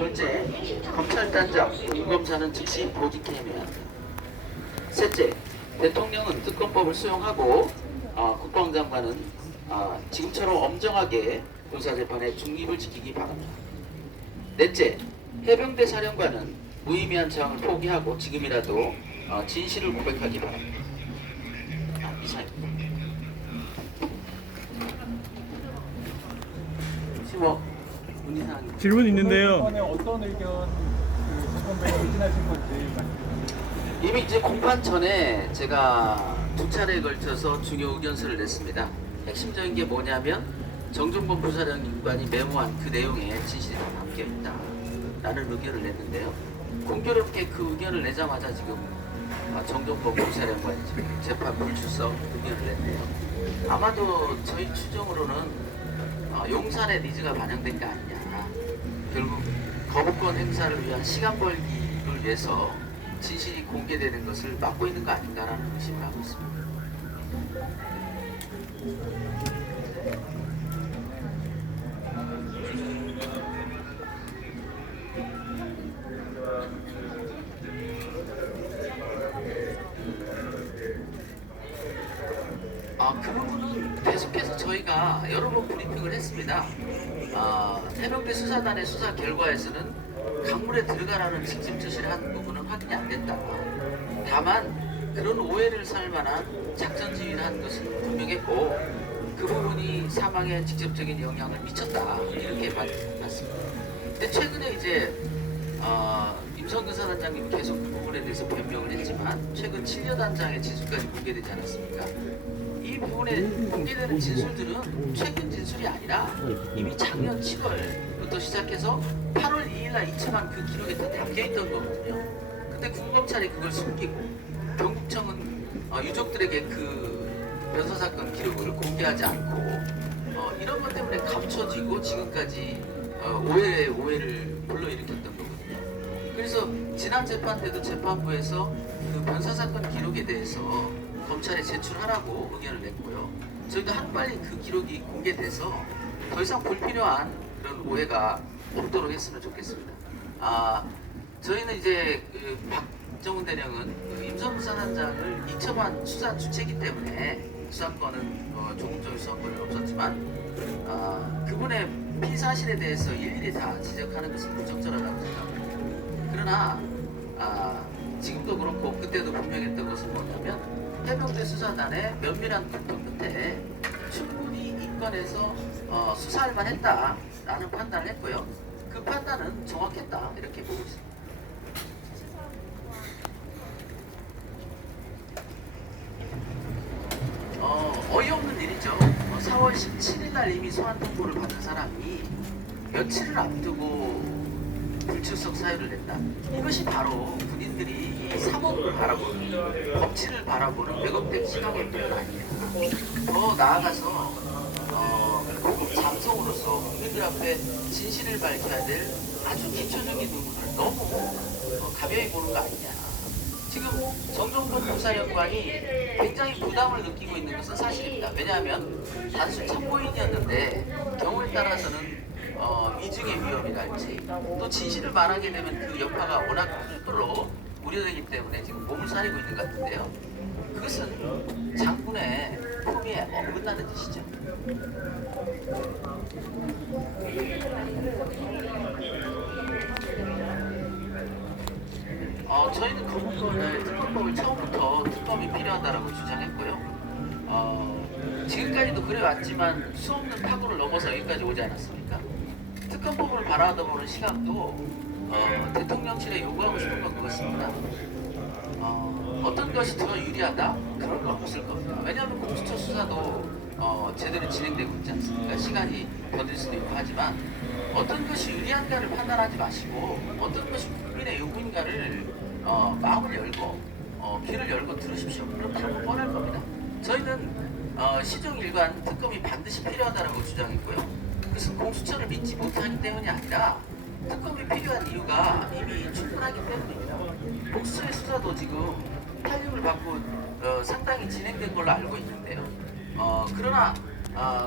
둘째, 검찰단장, 공검사는 즉시 보직해임해야 한다. 셋째, 대통령은 특검법을 수용하고 국방장관은 지금처럼 엄정하게 군사재판의 중립을 지키기 바랍니다. 넷째, 해병대 사령관은 무의미한 저항을 포기하고 지금이라도 진실을 고백하기 바랍니다. 이상입니다. 질문 있는데요. 이번에 어떤 의견 재판부에 의진하신 건지 이미 이제 공판 전에 제가 두 차례에 걸쳐서 중요 의견서를 냈습니다. 핵심적인 게 뭐냐면 정종범 부사령관이 메모한 그 내용에 진실이 다 담겨 있다라는 의견을 냈는데요. 공교롭게 그 의견을 내자마자 지금 정종범 부사령관이 지금 재판 불출석 의견을 냈네요. 아마도 저희 추정으로는 용산의 니즈가 반영된 게 아니냐. 결국 거부권 행사를 위한 시간 벌기를 위해서 진실이 공개되는 것을 막고 있는 거 아닌가라는 의심을 하고 있습니다. 그 부분은 계속해서 저희가 여러 번 브리핑을 했습니다. 해병대 수사단의 수사 결과에서는 강물에 들어가라는 직접 지시를 한 부분은 확인이 안 됐다. 다만 그런 오해를 살 만한 작전 지휘를 한 것은 분명했고 그 부분이 사망에 직접적인 영향을 미쳤다 이렇게 봤습니다. 근데 최근에 이제 임성근 사단장님이 계속 그 부분에 대해서 변명을 했지만 최근 7여 단장의 진술까지 공개되지 않았습니까? 이 부분에 공개되는 진술들은 최근 진술이 아니라 이미 작년 7월부터 시작해서 8월 2일날 이첩한 그 기록에 다 담겨있던 거거든요. 근데 군검찰이 그걸 숨기고 경국청은 유족들에게 그 변호사건 기록을 공개하지 않고 이런 것 때문에 감춰지고 지금까지 오해를 불러일으켰던 거거든요. 그래서 지난 재판 때도 재판부에서 그 변사사건 기록에 대해서 검찰에 제출하라고 의견을 냈고요. 저희도 하루빨리 그 기록이 공개돼서 더 이상 불필요한 그런 오해가 없도록 했으면 좋겠습니다. 저희는 이제 박정훈 대령은 그 임성근 사단장을 이첩한 수사 주체이기 때문에 수사권은 조국적인 수사권은 없었지만 그분의 피사실에 대해서 일일이 다 지적하는 것은 부적절하다고 생각합니다. 그러나 지금도 그렇고 그때도 분명했던 것은 뭐냐면 해병대 수사단의 면밀한 검토 끝에 충분히 입건해서 수사할 만했다라는 판단을 했고요. 그 판단은 정확했다 이렇게 보고 있습니다. 어이없는 일이죠. 4월 17일 날 이미 소환 통보를 받은 사람이 며칠을 앞두고 불출석 사유를 냈다. 이것이 바로 군인들이 이 사법을 바라보는, 법치를 바라보는 왜곡된 시각의 표현 아니냐. 더 나아가서 고급 장성으로서 국민들 앞에 진실을 밝혀야 될 아주 기초적인 부분을 너무 가벼이 보는 거 아니냐. 지금 정종범 부사령관이 굉장히 부담을 느끼고 있는 것은 사실입니다. 왜냐하면 단순 참고인이었는데 경우에 따라서는 위증의 위험이랄지 또 진실을 말하게 되면 그 여파가 워낙 클 걸로 우려되기 때문에 지금 몸을 사리고 있는 것 같은데요. 그것은 장군의 품위에 어긋나는 짓이죠. 저희는 그 부분을 특검법을 처음부터 특검이 필요하다라고 주장했고요. 지금까지도 그래왔지만 수없는 파고를 넘어서 여기까지 오지 않았습니까? 특검법을 바라다 보는 시각도 대통령실에 요구하고 싶은 건 그것입니다. 어떤 것이 더 유리하다? 그런 건 없을 겁니다. 왜냐하면 공수처 수사도 제대로 진행되고 있지 않습니까? 시간이 더딜 수도 있고 하지만 어떤 것이 유리한가를 판단하지 마시고 어떤 것이 국민의 요구인가를 마음을 열고 귀를 열고 들으십시오. 그럼 답은 뻔할 겁니다. 저희는 시종일관 특검이 반드시 필요하다고 주장했고요. 그것은 공수처를 믿지 못하기 때문이 아니라 특검이 필요한 이유가 이미 충분하기 때문입니다. 공수처의 수사도 지금 탄력을 받고 상당히 진행된 걸로 알고 있는데요. 그러나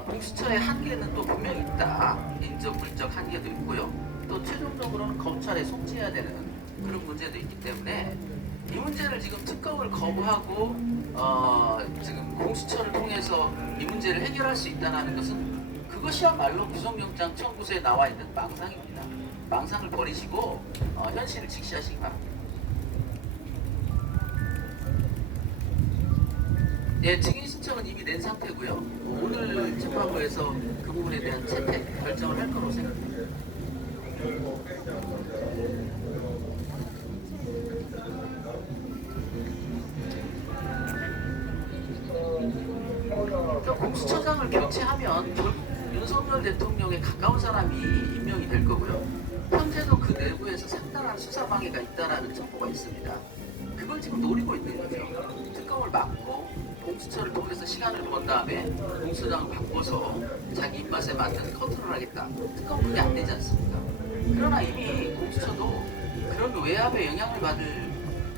공수처의 한계는 또 분명히 있다. 인적, 물적 한계도 있고요. 또 최종적으로는 검찰에 송치해야 되는 그런 문제도 있기 때문에 이 문제를 지금 특검을 거부하고 지금 공수처를 통해서 이 문제를 해결할 수 있다는 것은 그것이야말로 구속영장 청구서에 나와 있는 망상입니다. 망상을 버리시고 현실을 직시하시기 바랍니다. 예, 증인 신청은 이미 낸 상태고요. 오늘 재판부에서 그 부분에 대한 채택 결정을 할 거로 생각합니다. 그러니까 공수처장을 교체하면 결국 윤석열 대통령에 가까운 사람이 임명이 될 거고요. 현재도 그 내부에서 상당한 수사 방해가 있다는 정보가 있습니다. 그걸 지금 노리고 있는 거죠. 특검을 막고 공수처를 통해서 시간을 번 다음에 공수처장을 바꿔서 자기 입맛에 맞는 컨트롤을 하겠다. 특검은 그게 안 되지 않습니까? 그러나 이미 공수처도 그런 외압에 영향을 받을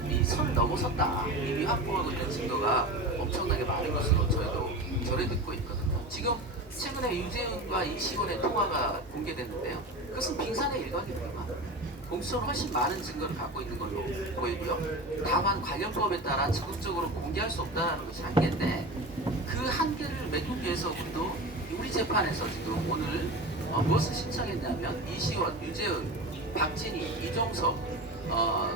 이 선을 넘어섰다. 이미 확보하고 있는 증거가 엄청나게 많은 것으로 저희도 전해 듣고 있거든요. 지금 최근에 유재은과 이시원의 통화가 공개됐는데요. 그것은 빙산의 일각입니다. 공수처는 훨씬 많은 증거를 갖고 있는 걸로 보이고요. 다만 관련법에 따라 적극적으로 공개할 수 없다는 것이 한계인데 그 한계를 메꾸기 위해서 우리 재판에서 지금 오늘 무엇을 신청했냐면 이시원, 유재은, 박진희, 이종석,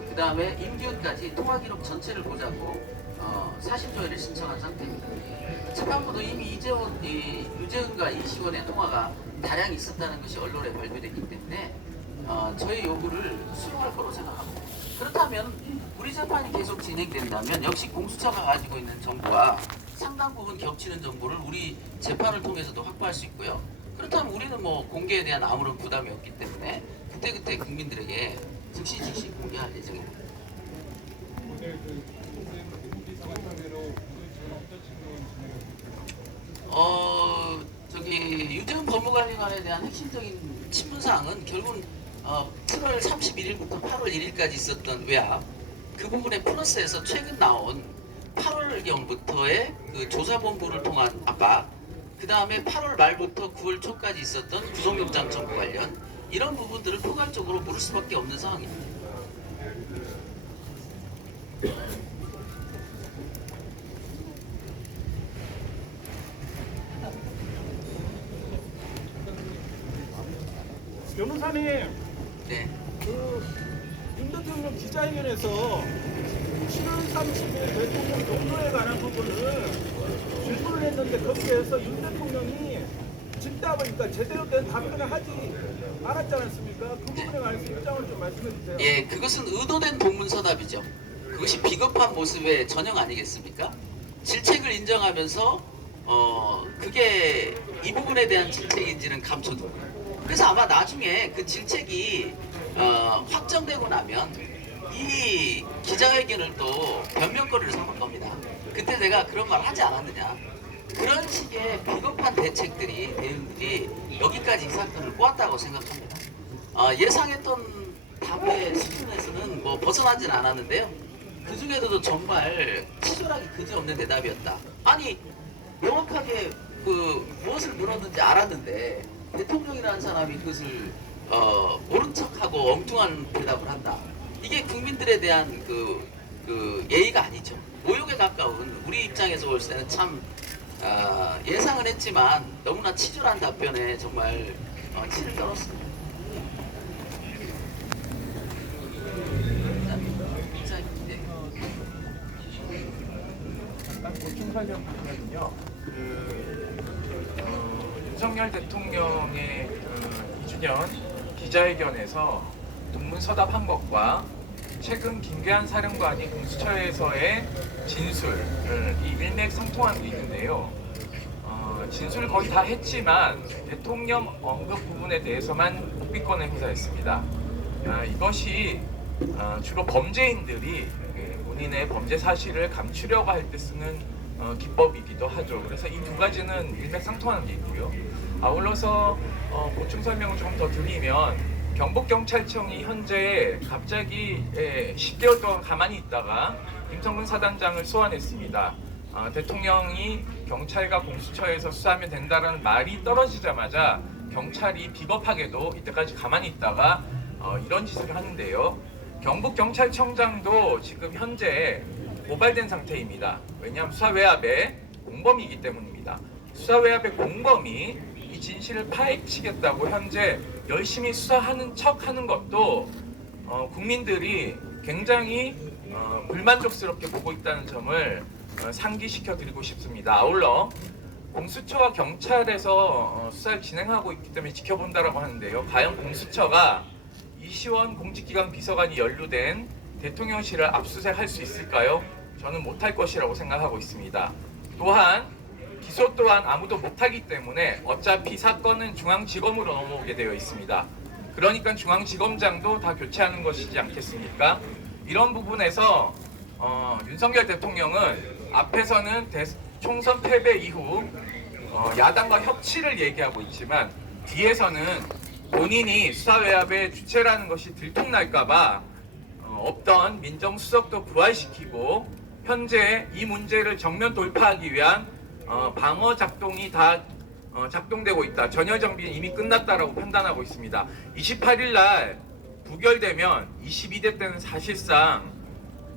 그 다음에 임기훈까지 통화 기록 전체를 보자고 사실조회를 신청한 상태입니다. 재판부도 이미 유재은과 이시원의 통화가 다량 있었다는 것이 언론에 발표됐기 때문에 저희 요구를 수용할 거로 생각합니다. 그렇다면 우리 재판이 계속 진행된다면 역시 공수처가 가지고 있는 정보와 상당 부분 겹치는 정보를 우리 재판을 통해서도 확보할 수 있고요. 그렇다면 우리는 뭐 공개에 대한 아무런 부담이 없기 때문에 그때그때 국민들에게 즉시 공개할 예정입니다. 오늘 그 공개 상황대로 오늘 어떤 진행을 저기 유재훈 법무관리관에 대한 핵심적인 친문사항은 결국은 7월 31일부터 8월 1일까지 있었던 외압 그 부분에 플러스해서 최근 나온 8월경부터의 그 조사본부를 통한 압박 그 다음에 8월 말부터 9월 초까지 있었던 구속영장 청구 관련 이런 부분들을 포괄적으로 물을 수밖에 없는 상황입니다. 변호사님, 네. 윤 대통령 기자회견에서 7월 30일 대통령 동료에 관한 부분을 질문을 했는데 거기에서 윤 대통령이 즉답하니까 제대로 된 답변을 하지 않았지 않습니까? 그 부분에 관해서 입장을 좀 말씀해 주세요. 예, 그것은 의도된 동문서답이죠. 그것이 비겁한 모습의 전형 아니겠습니까? 질책을 인정하면서 그게 이 부분에 대한 질책인지는 감춰두고요. 그래서 아마 나중에 그 질책이 확정되고 나면 이 기자회견을 또 변명거리를 삼을 겁니다. 그때 내가 그런 말 하지 않았느냐. 그런 식의 비겁한 대응들이 여기까지 이 사건을 꼬았다고 생각합니다. 예상했던 답의 수준에서는 뭐 벗어나진 않았는데요. 그 중에서도 정말 치졸하기 그지없는 대답이었다. 아니 명확하게 무엇을 물었는지 알았는데 대통령이라는 사람이 그것을 모른 척하고 엉뚱한 대답을 한다. 이게 국민들에 대한 그 예의가 아니죠. 모욕에 가까운 우리 입장에서 볼 때는 참 예상은 했지만 너무나 치졸한 답변에 정말 치를 떨었습니다. 잠깐 보충 설명드리면요. 윤석열 대통령의 2주년 기자회견에서 동문서답한 것과 최근 김계한 사령관이 공수처에서의 진술 이 일맥상통한 게 있는데요. 진술을 거의 다 했지만 대통령 언급 부분에 대해서만 묵비권을 행사했습니다. 이것이 주로 범죄인들이 본인의 범죄 사실을 감추려고 할 때 쓰는 기법이기도 하죠. 그래서 이 두 가지는 일맥상통하는 게 있고요. 아울러서 보충 설명을 좀 더 드리면 경북경찰청이 현재 갑자기 10개월 동안 가만히 있다가 김성근 사단장을 소환했습니다. 대통령이 경찰과 공수처에서 수사하면 된다는 말이 떨어지자마자 경찰이 비겁하게도 이때까지 가만히 있다가 이런 짓을 하는데요. 경북경찰청장도 지금 현재 고발된 상태입니다. 왜냐하면 수사외압의 공범이기 때문입니다. 수사외압의 공범이 이 진실을 파헤치겠다고 현재 열심히 수사하는 척하는 것도 국민들이 굉장히 불만족스럽게 보고 있다는 점을 상기시켜 드리고 싶습니다. 아울러 공수처와 경찰에서 수사를 진행하고 있기 때문에 지켜본다라고 하는데요. 과연 공수처가 이시원 공직기강 비서관이 연루된 대통령실을 압수수색할 수 있을까요? 저는 못할 것이라고 생각하고 있습니다. 또한 기소 또한 아무도 못하기 때문에 어차피 사건은 중앙지검으로 넘어오게 되어 있습니다. 그러니까 중앙지검장도 다 교체하는 것이지 않겠습니까? 이런 부분에서 윤석열 대통령은 앞에서는 총선 패배 이후 야당과 협치를 얘기하고 있지만 뒤에서는 본인이 수사외압의 주체라는 것이 들통날까봐 없던 민정수석도 부활시키고 현재 이 문제를 정면 돌파하기 위한 방어 작동이 다 작동되고 있다. 전열 정비는 이미 끝났다라고 판단하고 있습니다. 28일 날 부결되면 22대 때는 사실상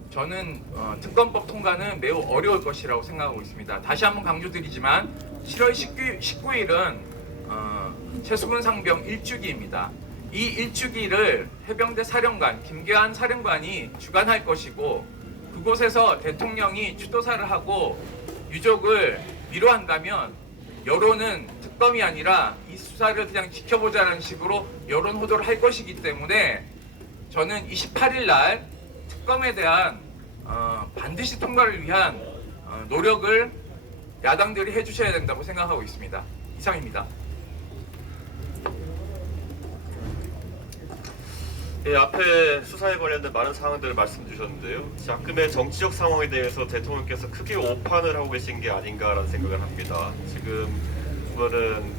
저는 특검법 통과는 매우 어려울 것이라고 생각하고 있습니다. 다시 한번 강조드리지만 7월 19일은 최수근 상병 1주기입니다. 이 1주기를 해병대 사령관 김계한 사령관이 주관할 것이고 그곳에서 대통령이 추도사를 하고 유족을 위로한다면 여론은 특검이 아니라 이 수사를 그냥 지켜보자는 식으로 여론 호도를 할 것이기 때문에 저는 28일 날 특검에 대한 반드시 통과를 위한 노력을 야당들이 해주셔야 된다고 생각하고 있습니다. 이상입니다. 예, 앞에 수사에 관련된 많은 사항들을 말씀 주셨는데요. 지금의 정치적 상황에 대해서 대통령께서 크게 오판을 하고 계신 게 아닌가라는 생각을 합니다. 지금 보면은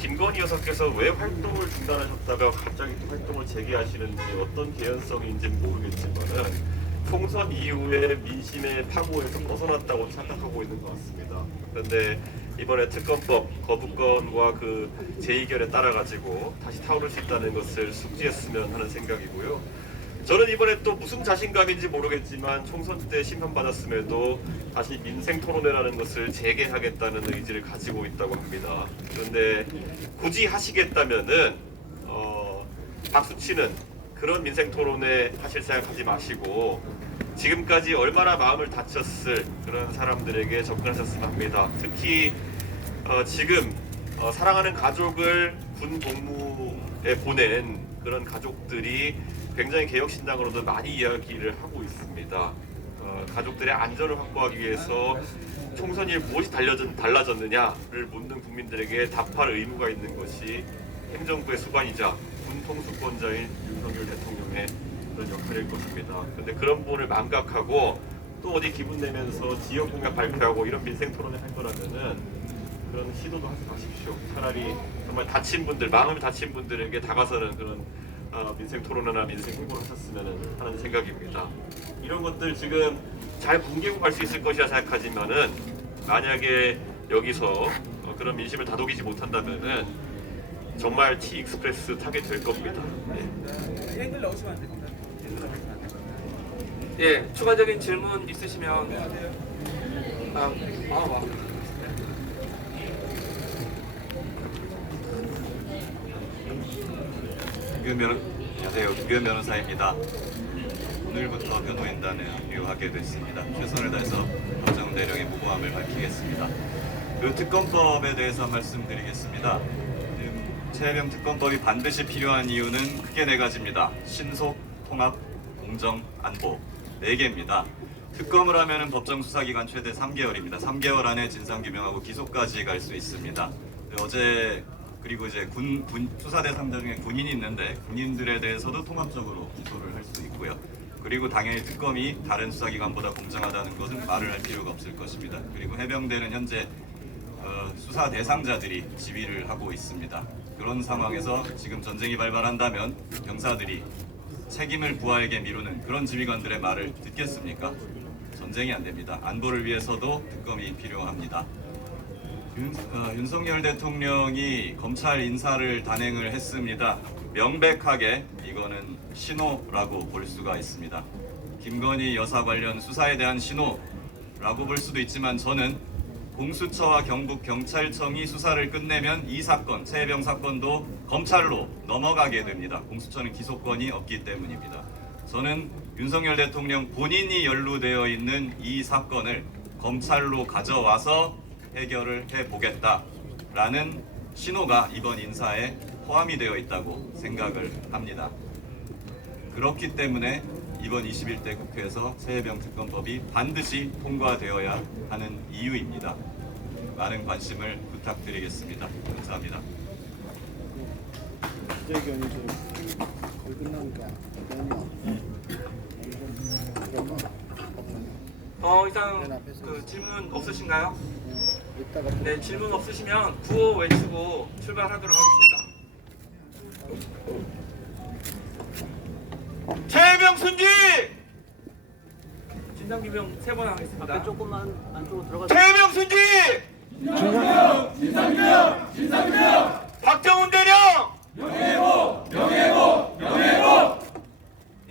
김건희 여사께서 왜 활동을 중단하셨다가 갑자기 또 활동을 재개하시는지 어떤 개연성인지는 모르겠지만은 총선 이후에 민심의 파고에서 벗어났다고 착각하고 있는 것 같습니다. 그런데 이번에 특검법 거부권과 그 제2결에 따라 가지고 다시 타오를 수 있다는 것을 숙지했으면 하는 생각이고요. 저는 이번에 또 무슨 자신감인지 모르겠지만 총선 때 심판받았음에도 다시 민생 토론회라는 것을 재개하겠다는 의지를 가지고 있다고 합니다. 그런데 굳이 하시겠다면은 박수치는 그런 민생 토론회 하실 생각하지 마시고 지금까지 얼마나 마음을 다쳤을 그런 사람들에게 접근하셨으면 합니다. 특히 지금 사랑하는 가족을 군 복무에 보낸 그런 가족들이 굉장히 개혁신당으로도 많이 이야기를 하고 있습니다. 가족들의 안전을 확보하기 위해서 총선이 무엇이 달라졌느냐를 묻는 국민들에게 답할 의무가 있는 것이 행정부의 수반이자 군 통수권자인 윤석열 대통령의 그런 역할일 것입니다. 그런데 그런 부분을 망각하고 또 어디 기분 내면서 지역 공약 발표하고 이런 민생 토론을 할 거라면은 그런 시도도 하지 마십시오. 차라리 정말 다친 분들, 마음이 다친 분들에게 다가서는 그런 민생 토론회나 민생 홍보를 하셨으면 하는 생각입니다. 이런 것들 지금 잘 뭉개고 갈 수 있을 것이라 생각하지만은 만약에 여기서 그런 민심을 다독이지 못한다면은 정말 T-익스프레스 타게 될 겁니다. 앵글 넣으시면 안 됩니다. 예, 추가적인 질문 있으시면 안녕하세요. 김규현 변호사입니다. 오늘부터 변호인단을 유하게 됐습니다. 최선을 다해서 법정 대령의 무고함을 밝히겠습니다. 그 특검법에 대해서 말씀드리겠습니다. 최혜병 특검법이 반드시 필요한 이유는 크게 네 가지입니다. 신속, 통합, 공정, 안보 4개입니다. 특검을 하면 법정 수사기간 최대 3개월입니다. 3개월 안에 진상규명하고 기소까지 갈 수 있습니다. 어제 그리고 이제 수사 대상자 중에 군인이 있는데 군인들에 대해서도 통합적으로 기소를 할 수 있고요. 그리고 당연히 특검이 다른 수사기관보다 공정하다는 것은 말을 할 필요가 없을 것입니다. 그리고 해병대는 현재 수사 대상자들이 지휘를 하고 있습니다. 그런 상황에서 지금 전쟁이 발발한다면 병사들이 책임을 부하에게 미루는 그런 지휘관들의 말을 듣겠습니까? 전쟁이 안 됩니다. 안보를 위해서도 특검이 필요합니다. 윤석열 대통령이 검찰 인사를 단행을 했습니다. 명백하게 이거는 신호라고 볼 수가 있습니다. 김건희 여사 관련 수사에 대한 신호라고 볼 수도 있지만 저는 공수처와 경북경찰청이 수사를 끝내면 이 사건, 최혜병 사건도 검찰로 넘어가게 됩니다. 공수처는 기소권이 없기 때문입니다. 저는 윤석열 대통령 본인이 연루되어 있는 이 사건을 검찰로 가져와서 해결을 해보겠다라는 신호가 이번 인사에 포함이 되어 있다고 생각을 합니다. 그렇기 때문에 이번 21대 국회에서 최혜병 특검법이 반드시 통과되어야 하는 이유입니다. 많은 관심을 부탁드리겠습니다. 감사합니다. 더 이상 질문 없으신가요? 네, 질문 없으시면 구호 외치고 출발하도록 하겠습니다. 최혜병 순직! 진상규명 3번 하겠습니다. 조금만 안쪽으로 들어가. 최혜병 순직! 진상규명! 박정훈 대령!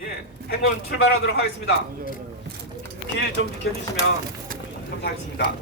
예, 행원 출발하도록 하겠습니다. 길 좀 비켜주시면 감사하겠습니다.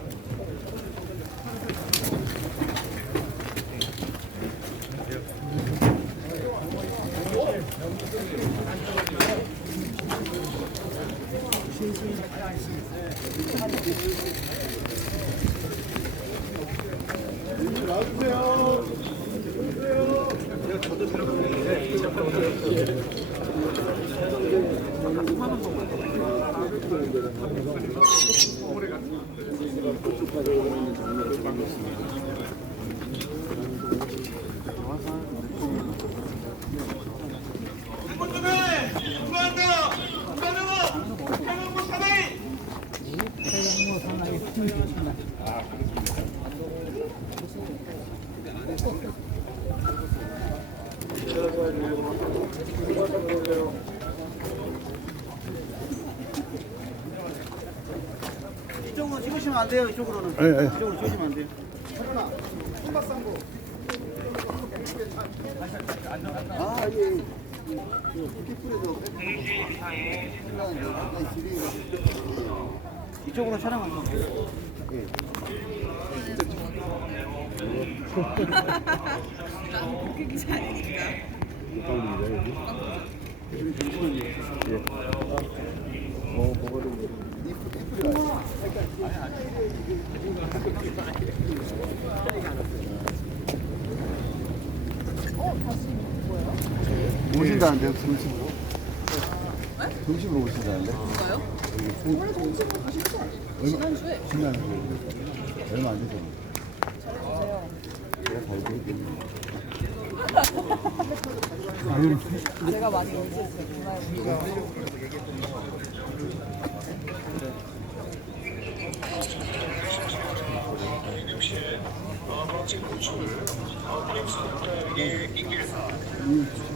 이쪽으로 찍으시면 안 돼요. 이쪽으로는. 이쪽으로 찍으시면 안 돼요. 이쪽으로 촬영하면 돼요. 국회 기자 아니니까. 오신다는데요, 점심으로? 점심으로 오신다는데? 누가요? 원래 정식으로 가시는 거 아니에요? 지난주에. 지난주에. 얼마 안 되잖아. 제가 많이 의지했어요. 이